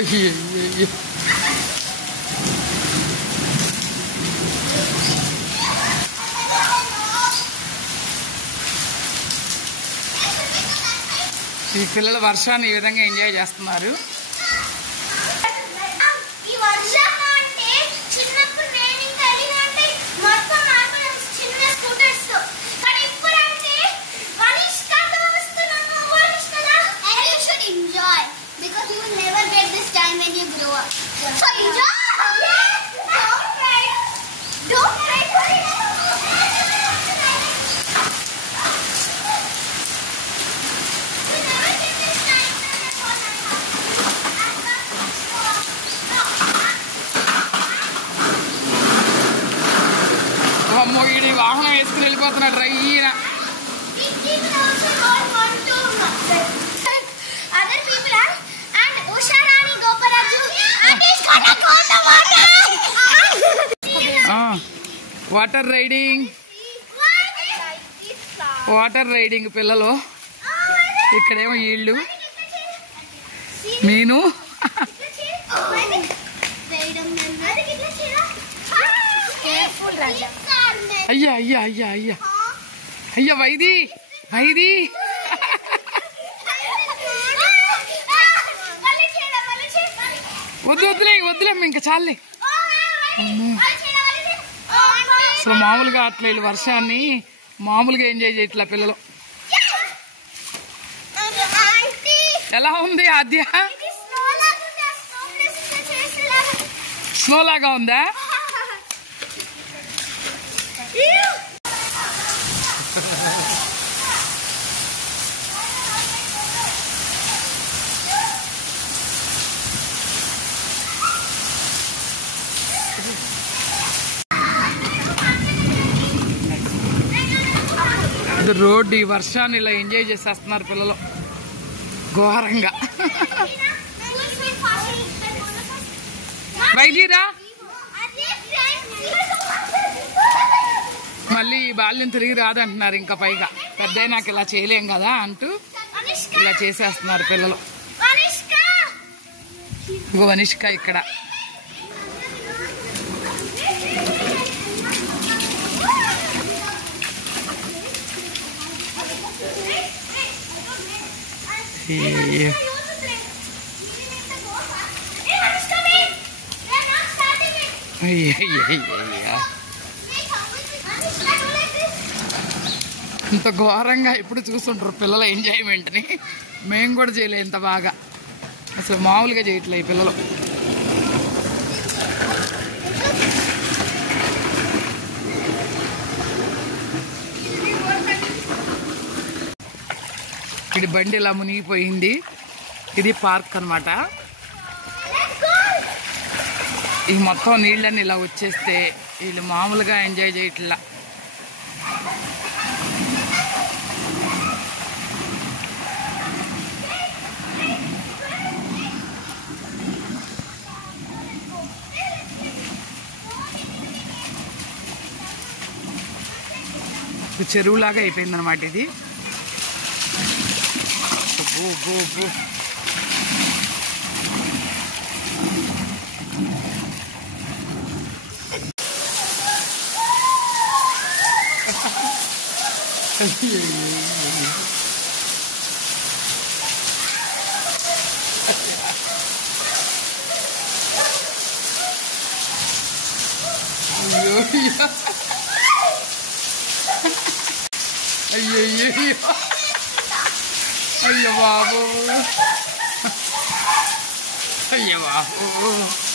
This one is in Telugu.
ఈ పిల్లలు వర్షాన్ని ఈ విధంగా ఎంజాయ్ చేస్తున్నారు. అమ్మో ఈడి వాహనం వేసుకుని వెళ్ళిపోతున్నాడు రయ్యన. వాటర్ రైడింగ్, వాటర్ రైడింగ్ పిల్లలు. ఇక్కడేమో వీళ్ళు నేను అయ్యా అయ్యా అయ్యా అయ్యా అయ్యా వైది వైది వద్దు వద్దులే వద్దులేమ్మ ఇంకా చాలే. అసలు మామూలుగా అట్లా వీళ్ళు వర్షాన్ని మామూలుగా ఎంజాయ్ చేయట్లా పిల్లలు. ఎలా ఉంది ఆద్య? స్నో లాగా ఉందా? రోడ్డు ఈ వర్షాన్ని ఇలా ఎంజాయ్ చేసేస్తున్నారు పిల్లలు ఘోరంగా. వైద్యరా మళ్ళీ ఈ బాల్యం తిరిగి రాదంటున్నారు. ఇంకా పైగా పెద్ద నాకు ఇలా చేయలేం కదా అంటూ ఇలా చేసేస్తున్నారు పిల్లలు. ఇంకో వనిష్క ఇక్కడ. ఇంత ఘోరంగా ఎప్పుడు చూస్తుంటారు పిల్లల ఎంజాయ్మెంట్ని. మేము కూడా చేయలేం ఇంత బాగా, అసలు మామూలుగా చేయట్లే ఈ పిల్లలు. ఇది బండి ఇలా మునిగిపోయింది. ఇది పార్క్ అన్నమాట. ఈ మొత్తం నీళ్ళని ఇలా వచ్చేస్తే వీళ్ళు మామూలుగా ఎంజాయ్ చేయట్లా. చెరువులాగా అయిపోయింది అనమాట ఇది. అయ్యో అయ్యో బాబు, అయ్యో బాబు.